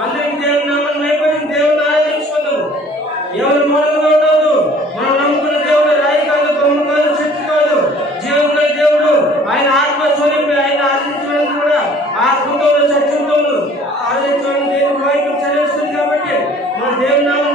అందరికి దేవుని నామాన్ని మైపడి దేవుని ఆరాధించుకుందాం ఎవరు మూలంగా ఉండదు మనం నమ్ముకున్న దేవుడు రాయి కాదు బొమ్మ కాదు చెట్టు కాదు జీవన దేవుడు ఆయన ఆత్మ స్వరూపి ఆయన ఆరాధించడానికి కూడా ఆత్మతో సత్యంతో ఆరాధించడానికి దేవుని వాక్యం చదివిస్తుంది కాబట్టి మన దేవుని నామం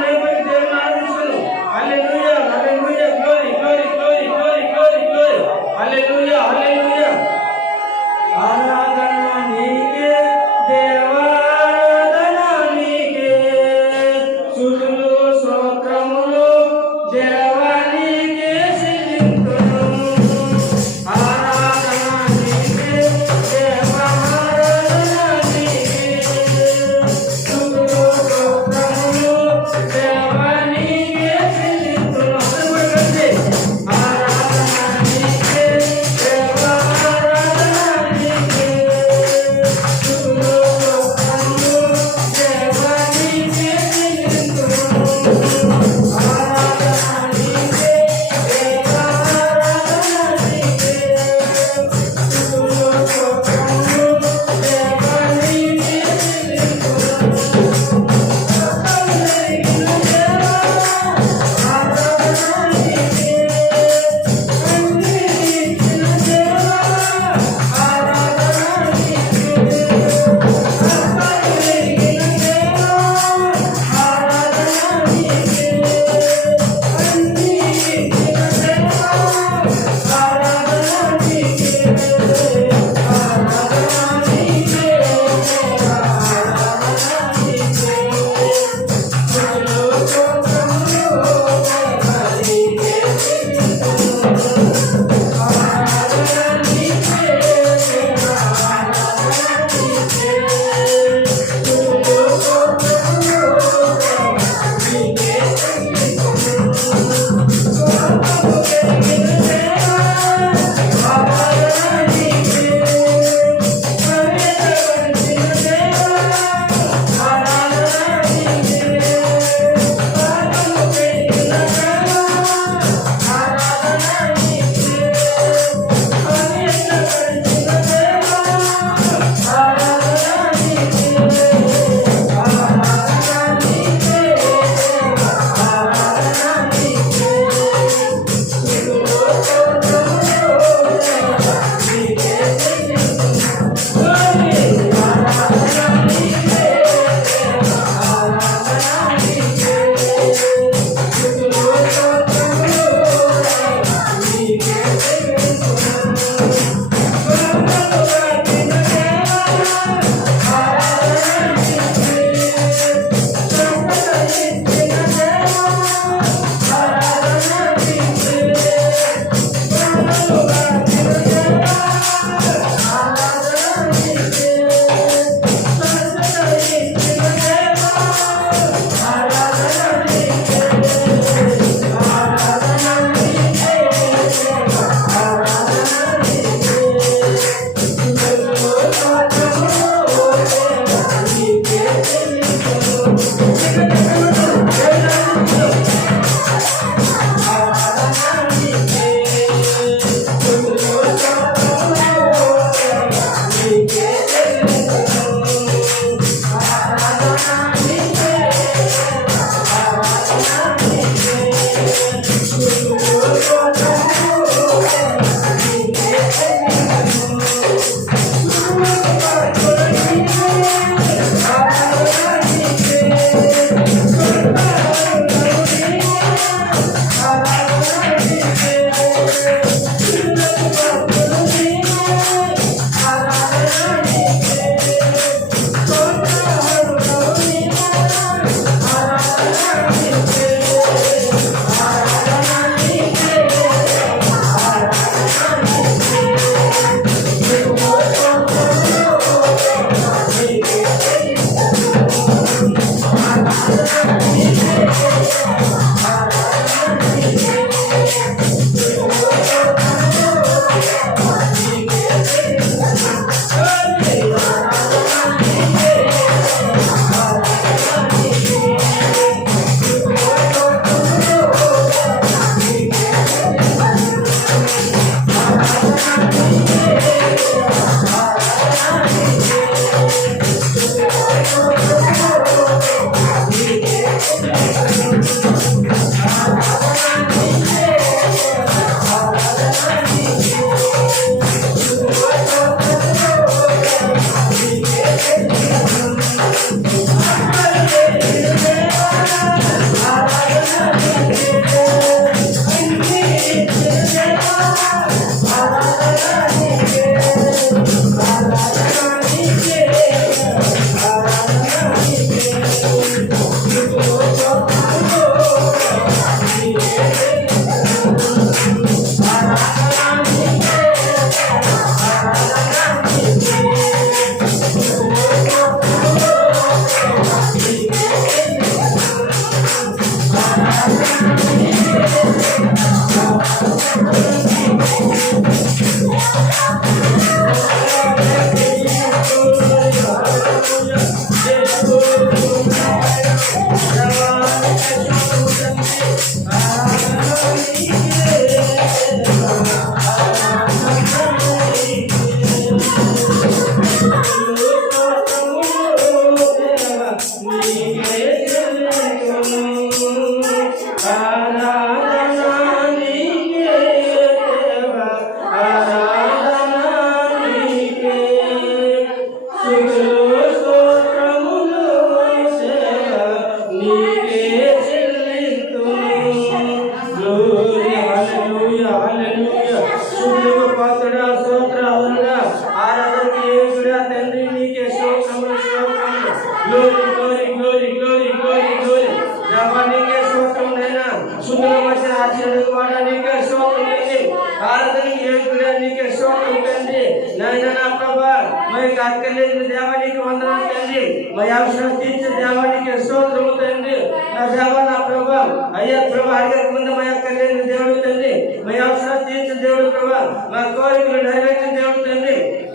చదువుకోవడానికి శోకండి ఆరాధన చేయడానికి శోకం తండ్రి నాయన నా ప్రభా మా యొక్క అక్కర్లేదు దేవానికి వందనం తండ్రి మా అవసరం తీర్చే దేవానికి శోత్రము తండ్రి నా దేవ నా ప్రభా అయ్యా ప్రభా అడగక ముందు మా అక్కర్లేదు దేవుడు తండ్రి మా అవసరం తీర్చే దేవుడు ప్రభా మా కోరికలు నెరవేర్చిన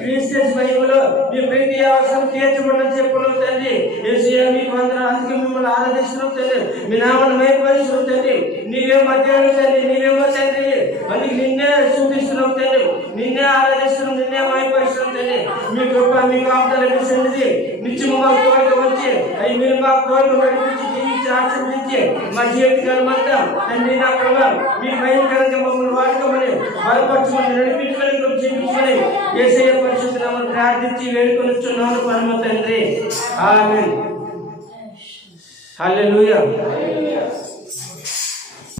క్రీస్తస్ బైబులో మీ ప్రతి అవసరం తీర్చబడని చెప్పుకున్నాం తండ్రి యేసయ్య మీకు వందనాలు అందుకే మిమ్మల్ని ఆరాధిస్తున్నాం తండ్రి మీ నామను మైపరిస్తున్నాం తండ్రి నీవే మధ్యాహ్నం తండ్రి నీవేమో తండ్రి అందుకే నిన్నే చూపిస్తున్నాం తండ్రి నిన్నే ఆరాధిస్తున్నాం నిన్నే మైపరిస్తున్నాం తండ్రి మీ కృప మీ కాపుదల మీ సన్నిధి. నిత్యము మా కోరిక వచ్చి అవి మీరు మా కోరిక నడిపించి జీవించి ఆశీర్వదించి మా జీవితకాలం అంతా తండ్రి నా ప్రభావం మీ భయంకరంగా మమ్మల్ని వాడుకోమని బలపరచుకొని నడిపించుకొని కృప ఏసయ్య పరిశుద్ధ ప్రార్థించి వేడుకొనిచున్నాను పరమ తండ్రి. ఆమె హల్లెలూయా